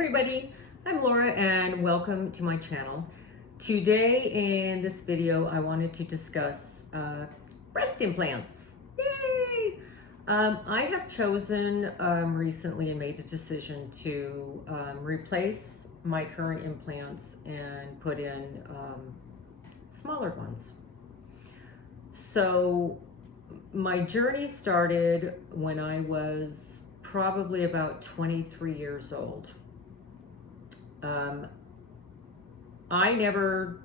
everybody, I'm Laura and welcome to my channel. Today in this video I wanted to discuss breast implants. Yay! I have chosen recently and made the decision to replace my current implants and put in smaller ones. So my journey started when I was probably about 23 years old. I never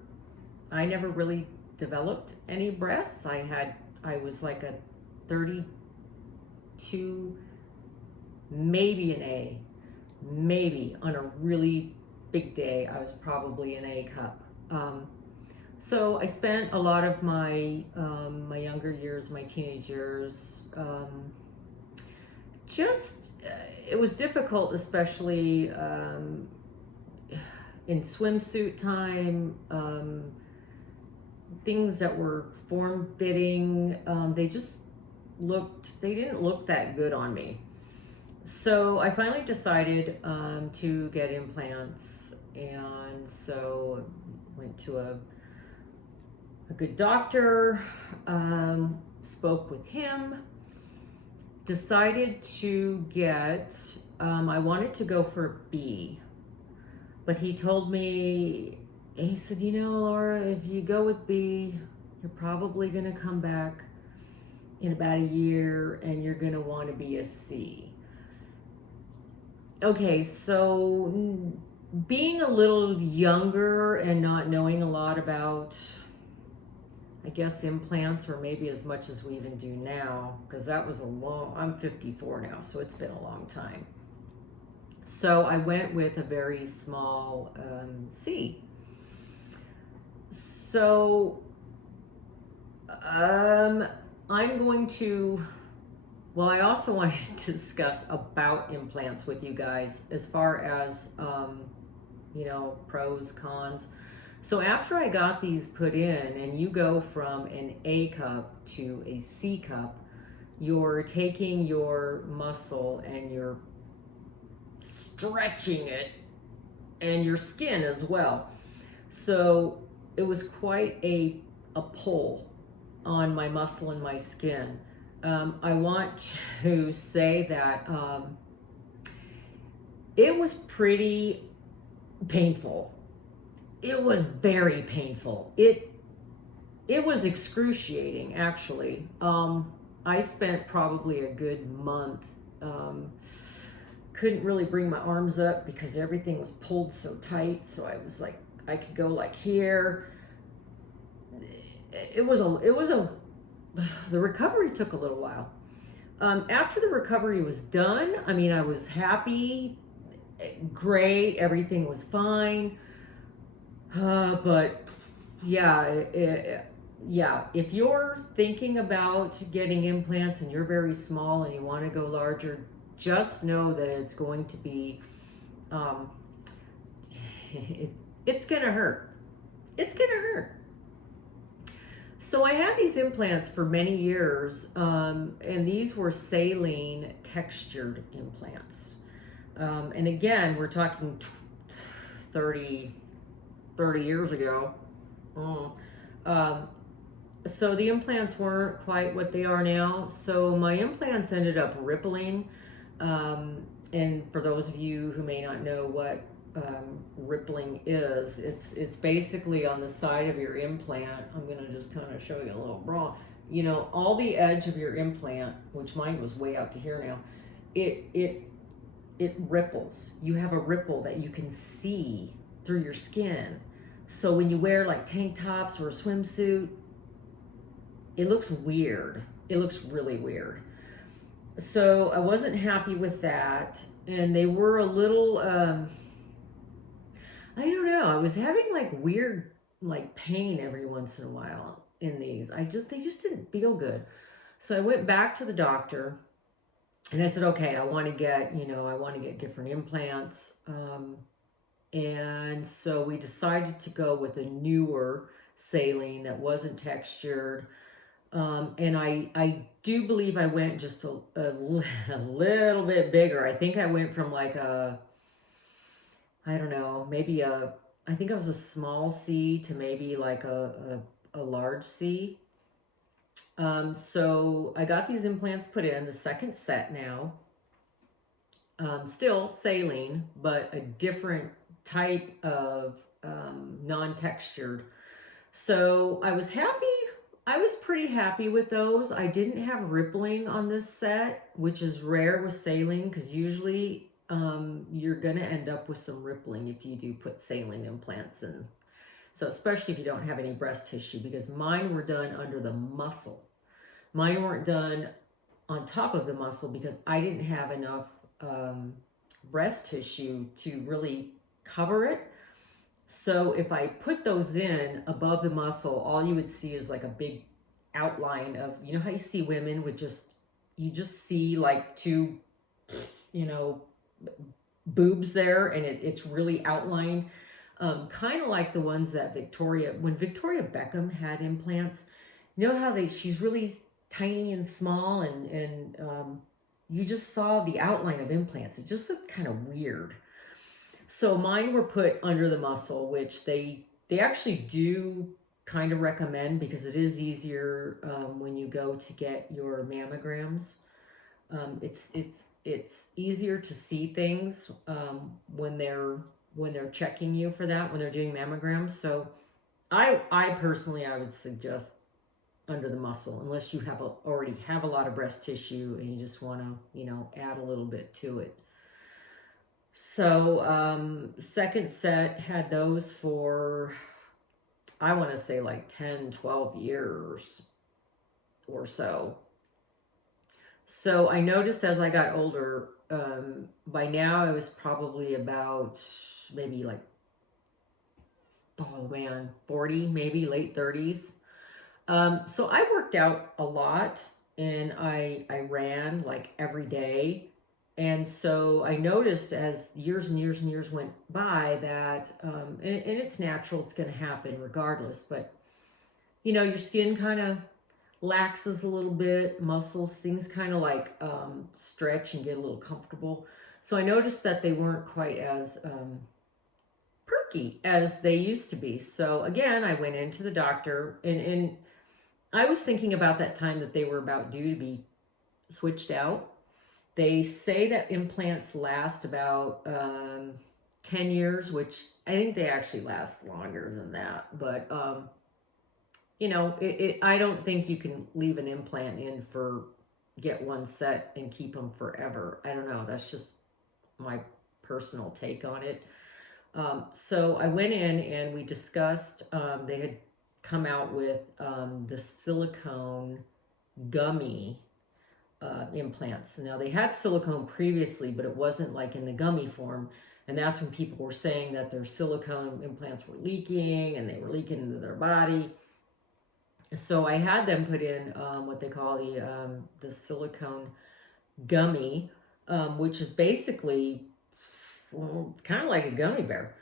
really developed any breasts. I was like a 32, maybe an A, maybe on a really big day, I was probably an A cup. So I spent a lot of my my younger years, my teenage years, it was difficult, especially in swimsuit time, things that were form-fitting, they didn't look that good on me. So I finally decided to get implants, and so went to a good doctor, spoke with him, decided to get, I wanted to go for a B. But he told me, he said, you know, Laura, if you go with B, you're probably going to come back in about a year and you're going to want to be a C. Okay, so being a little younger and not knowing a lot about, I guess, implants, or maybe as much as we even do now, because that was I'm 54 now, so it's been a long time. So I went with a very small C. So I'm going to, well, I also wanted to discuss about implants with you guys as far as, you know, pros, cons. So after I got these put in, and you go from an A cup to a C cup, you're taking your muscle and you're stretching it, and your skin as well. So it was quite a pull on my muscle and my skin. I want to say that it was pretty painful. It was very painful. It was excruciating, actually. I spent probably a good month. Couldn't really bring my arms up because everything was pulled so tight. So I was like, I could go like here. The recovery took a little while. After the recovery was done, I mean, I was happy, great, everything was fine. But yeah, yeah, if you're thinking about getting implants and you're very small and you want to go larger, just know that it's going to be, it's gonna hurt. It's gonna hurt. So I had these implants for many years, and these were saline textured implants. And again, we're talking 30 years ago. So the implants weren't quite what they are now. So my implants ended up rippling. And for those of you who may not know what rippling is, it's basically on the side of your implant. I'm going to just kind of show you a little bra. You know, all the edge of your implant, which mine goes way out to here now, it ripples. You have a ripple that you can see through your skin. So when you wear like tank tops or a swimsuit, it looks weird. It looks really weird. So I wasn't happy with that. And they were a little, I don't know. I was having like weird, like pain every once in a while in these. They just didn't feel good. So I went back to the doctor and I said, okay, I want to get different implants. And so we decided to go with a newer saline that wasn't textured. And I do believe I went just a little bit bigger. I think I went from like a I don't know, maybe I think it was a small C to maybe like a large C. So I got these implants put in, the second set now. Still saline, but a different type of non-textured. So I was happy. I was pretty happy with those. I didn't have rippling on this set, which is rare with saline because usually you're going to end up with some rippling if you do put saline implants in. So especially if you don't have any breast tissue, because mine were done under the muscle. Mine weren't done on top of the muscle because I didn't have enough breast tissue to really cover it. So if I put those in above the muscle, all you would see is like a big outline of, you know how you see women with just, you just see like two, you know, boobs there, and it's really outlined. Kind of like the ones that when Victoria Beckham had implants, you know how she's really tiny and small, and you just saw the outline of implants. It just looked kind of weird. So mine were put under the muscle, which they actually do kind of recommend because it is easier when you go to get your mammograms. It's easier to see things when they're checking you for that, when they're doing mammograms. So I personally I would suggest under the muscle, unless you already have a lot of breast tissue and you just want to add a little bit to it. So second set had those for, I want to say like 10-12 years or so. So I noticed as I got older, by now I was probably about maybe like, oh man, 40, maybe late 30s. So I worked out a lot, and I ran like every day. And so I noticed as years and years and years went by that, and it's natural, it's going to happen regardless, but your skin kind of laxes a little bit, muscles, things kind of like stretch and get a little comfortable. So I noticed that they weren't quite as perky as they used to be. So again, I went into the doctor, and I was thinking about that time that they were about due to be switched out. They say that implants last about 10 years, which I think they actually last longer than that. But, I don't think you can leave an implant in get one set and keep them forever. I don't know. That's just my personal take on it. So I went in and we discussed, they had come out with the silicone gummy implants. Now they had silicone previously, but it wasn't like in the gummy form. And that's when people were saying that their silicone implants were leaking and they were leaking into their body. So I had them put in what they call the silicone gummy, which is basically kind of like a gummy bear.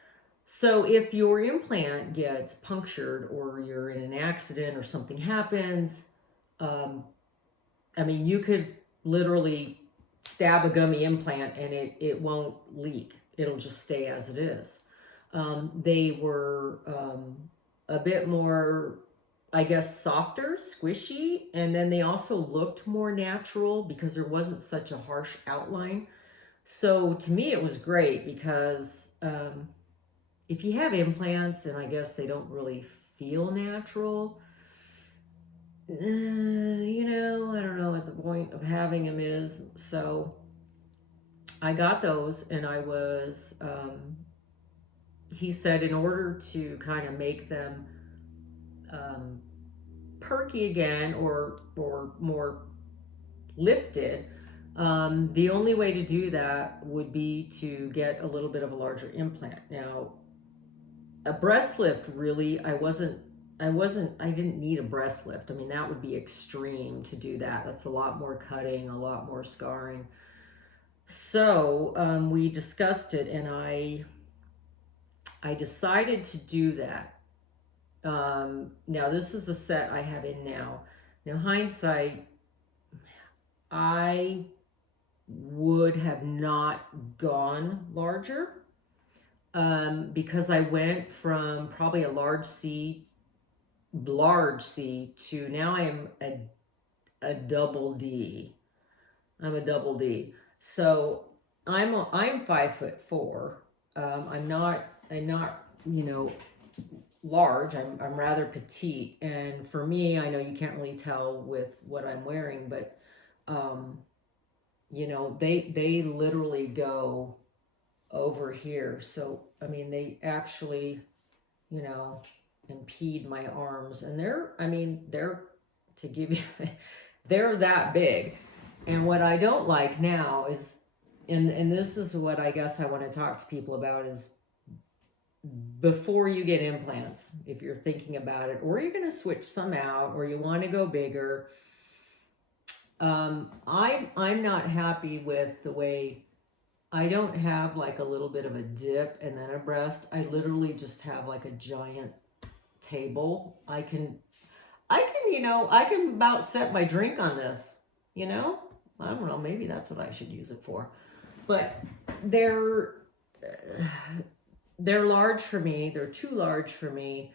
So if your implant gets punctured or you're in an accident or something happens, you could literally stab a gummy implant and it won't leak. It'll just stay as it is. They were a bit more, I guess, softer, squishy, and then they also looked more natural because there wasn't such a harsh outline. So to me, it was great because if you have implants and I guess they don't really feel natural, I don't know what the point of having them is. So I got those, and I was, he said in order to kind of make them perky again or more lifted, the only way to do that would be to get a little bit of a larger implant. Now, a breast lift, really, I didn't need a breast lift. That would be extreme to do that. That's a lot more cutting, a lot more scarring. So we discussed it, and I decided to do that. Now, this is the set I have in now. Now, hindsight, I would have not gone larger. because I went from probably large C to now I am a double D. I'm a double D. So I'm 5'4". I'm not large. I'm rather petite, and for me, I know you can't really tell with what I'm wearing, but um, they literally go over here. So I mean, they actually you know impede my arms, and they're to give you they're that big. And what I don't like now is, and this is what I guess I want to talk to people about, is before you get implants, if you're thinking about it, or you're going to switch some out, or you want to go bigger. I'm not happy with the way I don't have like a little bit of a dip and then a breast. I literally just have like a giant table. I can about set my drink on this, you know? I don't know, maybe that's what I should use it for. But they're they're large for me. They're too large for me.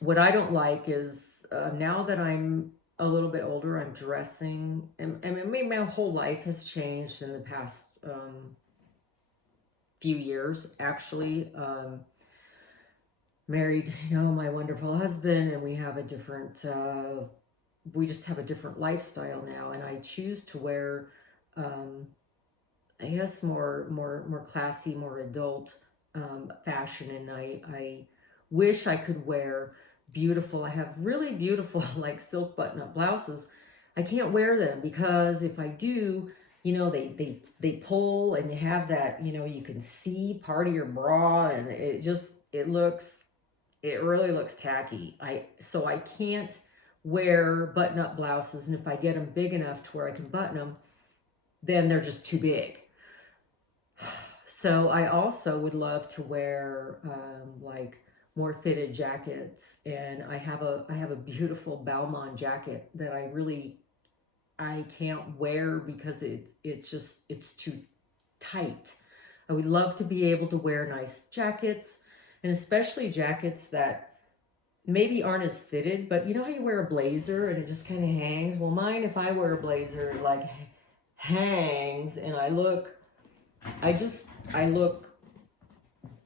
What I don't like is now that I'm a little bit older, I'm dressing, and I mean, my whole life has changed in the past few years, actually. Married, my wonderful husband, and we have a different, we just have a different lifestyle now, and I choose to wear, I guess, more classy, more adult fashion, and I wish I could wear beautiful. I have really beautiful like silk button-up blouses. I can't wear them because if I do, they pull, and you have that, you can see part of your bra, and it really looks tacky. So I can't wear button-up blouses, and if I get them big enough to where I can button them, then they're just too big. So I also would love to wear like more fitted jackets, and I have a beautiful Balmain jacket that I can't wear because it's too tight. I would love to be able to wear nice jackets, and especially jackets that maybe aren't as fitted, but you know how you wear a blazer and it just kind of hangs? Well, mine, if I wear a blazer, it like hangs, and I look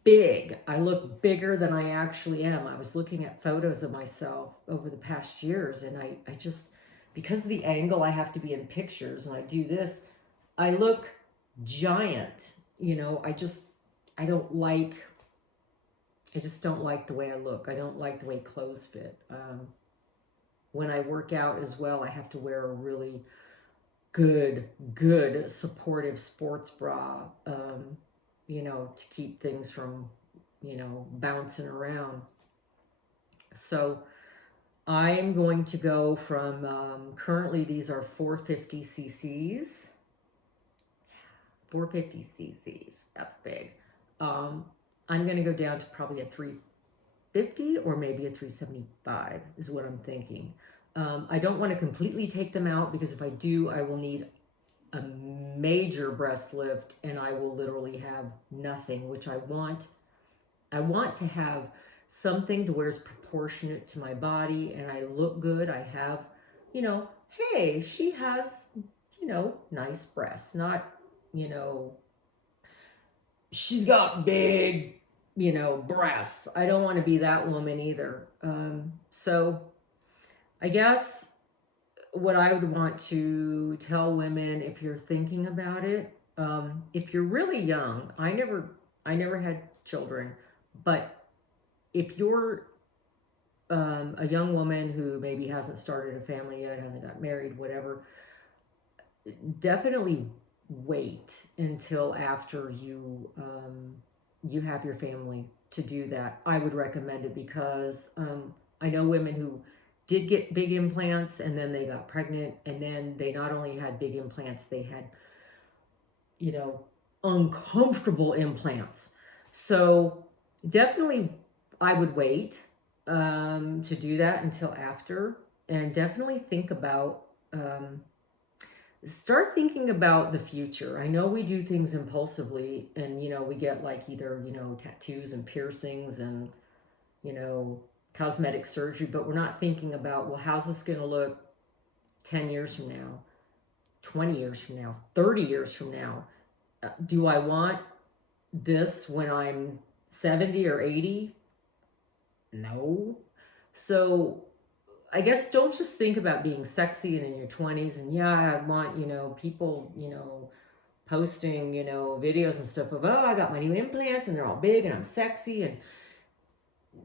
big. I look bigger than I actually am. I was looking at photos of myself over the past years, and I just, because of the angle I have to be in pictures, and I do this, I look giant. I just don't like the way I look. I don't like the way clothes fit. When I work out as well, I have to wear a really good supportive sports bra, to keep things from, bouncing around. So I'm going to go from, currently these are 450 cc's. 450 cc's, that's big. I'm going to go down to probably a 350 or maybe a 375 is what I'm thinking. I don't want to completely take them out, because if I do, I will need a major breast lift, and I will literally have nothing, which I want. I want to have something to where it's proportionate to my body, and I look good. I have, hey, she has, nice breasts, not, she's got big, breasts. I don't want to be that woman either. So I guess what I would want to tell women, if you're thinking about it, if you're really young, I never had children, but if you're a young woman who maybe hasn't started a family yet, hasn't got married, whatever, definitely wait until after you have your family to do that. I would recommend it, because I know women who did get big implants, and then they got pregnant, and then they not only had big implants, they had, uncomfortable implants. So definitely I would wait to do that until after, and definitely think about start thinking about the future. I know we do things impulsively, and we get like either tattoos and piercings and cosmetic surgery, but we're not thinking about, well, how's this going to look 10 years from now, 20 years from now, 30 years from now? Do I want this when I'm 70 or 80? No. So I guess don't just think about being sexy and in your 20s and I want, people, posting, videos and stuff of, oh, I got my new implants and they're all big and I'm sexy. And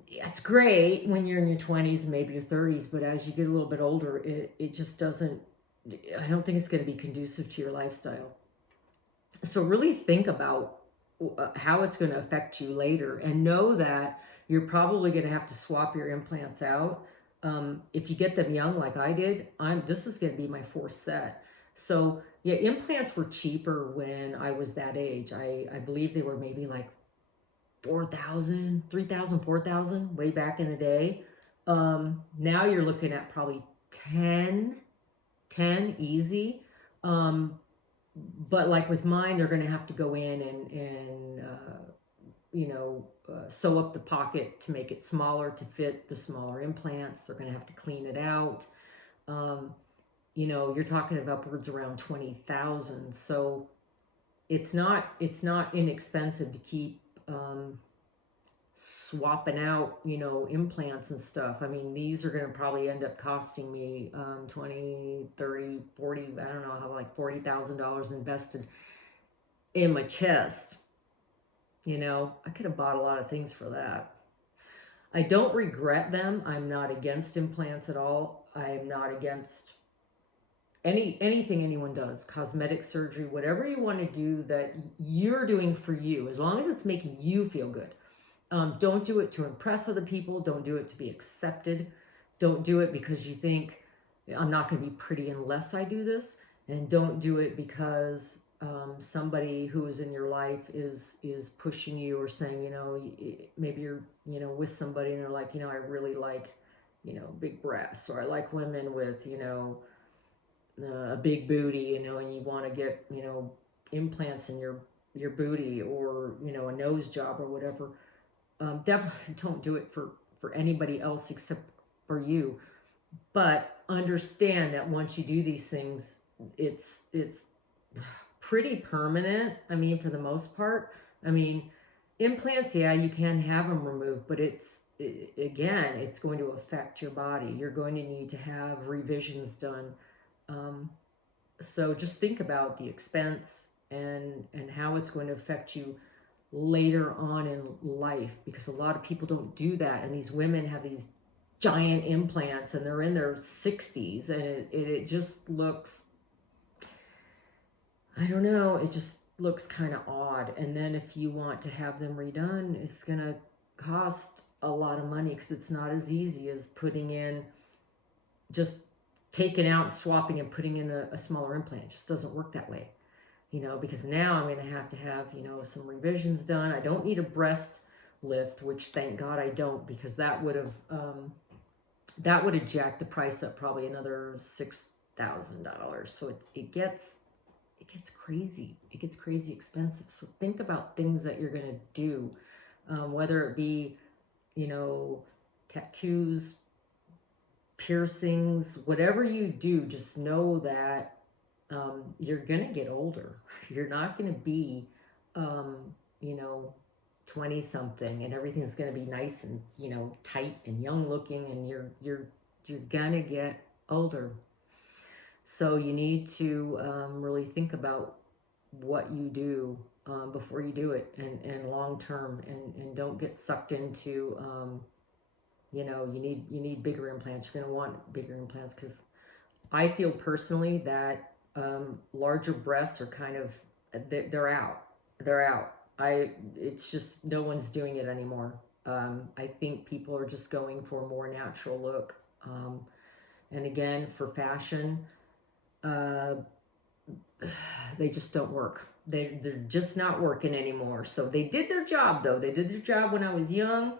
it's great when you're in your 20s and maybe your 30s, but as you get a little bit older, it just doesn't, I don't think it's going to be conducive to your lifestyle. So really think about how it's going to affect you later, and know that you're probably going to have to swap your implants out. If you get them young like I did, this is going to be my fourth set. So yeah, implants were cheaper when I was that age. I believe they were maybe like 4,000, 3,000, 4,000 way back in the day. Now you're looking at probably 10 easy. But like with mine, they're going to have to go in and sew up the pocket to make it smaller to fit the smaller implants. They're going to have to clean it out. You're talking of upwards around 20,000. So it's not inexpensive to keep swapping out, implants and stuff. I mean, these are going to probably end up costing me 20, 30, 40, I don't know, how like $40,000 invested in my chest. I could have bought a lot of things for that. I don't regret them. I'm not against implants at all. I'm not against anything anyone does, cosmetic surgery, whatever you want to do that you're doing for you, as long as it's making you feel good. Don't do it to impress other people. Don't do it to be accepted. Don't do it because you think I'm not going to be pretty unless I do this. And don't do it because somebody who is in your life is pushing you or saying, maybe you're, with somebody and they're like, I really like, big breasts, or I like women with, a big booty, and you want to get, implants in your booty, or, a nose job or whatever. Definitely don't do it for anybody else except for you. But understand that once you do these things, it's pretty permanent. I mean, for the most part. I mean, implants, yeah, you can have them removed, but it's going to affect your body. You're going to need to have revisions done. So just think about the expense and how it's going to affect you later on in life, because a lot of people don't do that, and these women have these giant implants and they're in their 60s, and it just looks, I don't know, it just looks kind of odd. And then if you want to have them redone, it's gonna cost a lot of money, because it's not as easy as putting in, just taking out, swapping, and putting in a smaller implant. It just doesn't work that way. Because now I'm going to have, some revisions done. I don't need a breast lift, which thank God I don't, because that would have jacked the price up probably another $6,000. So it gets crazy. It gets crazy expensive. So think about things that you're going to do, whether it be, tattoos, piercings, whatever you do, just know that you're going to get older. You're not going to be, 20 something and everything's going to be nice and, tight and young looking, and you're going to get older. So you need to really think about what you do before you do it, and long term, and don't get sucked into, you need bigger implants. You're going to want bigger implants, because I feel personally that larger breasts are kind of, they're out. It's just, no one's doing it anymore. I think people are just going for a more natural look. And again, for fashion, they just don't work. They're just not working anymore. So they did their job, though. They did their job when I was young.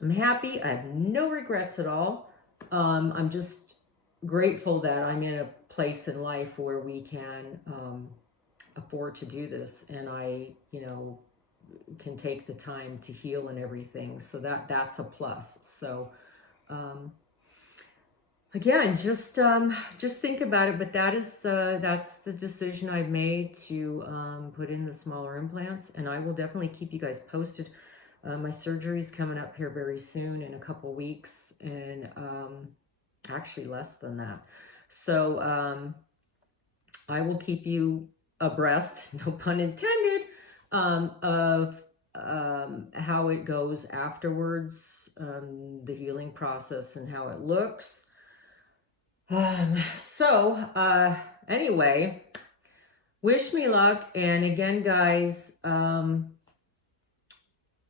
I'm happy. I have no regrets at all. I'm just grateful that I'm in a place in life where we can afford to do this, and I, can take the time to heal and everything. So that's a plus. So again, just think about it. But that's the decision I've made to put in the smaller implants, and I will definitely keep you guys posted. My surgery is coming up here very soon, in a couple weeks, and actually less than that. So I will keep you abreast, no pun intended, of how it goes afterwards, the healing process and how it looks. Anyway, wish me luck. And again, guys,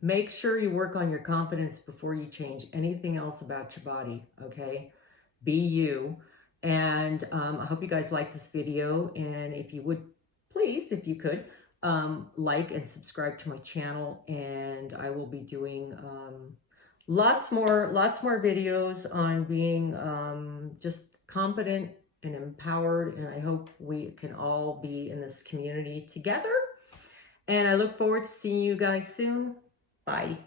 make sure you work on your confidence before you change anything else about your body, okay? Be you. And I hope you guys like this video. And if you would, please, if you could, like and subscribe to my channel. And I will be doing lots more videos on being just confident and empowered. And I hope we can all be in this community together. And I look forward to seeing you guys soon. Bye.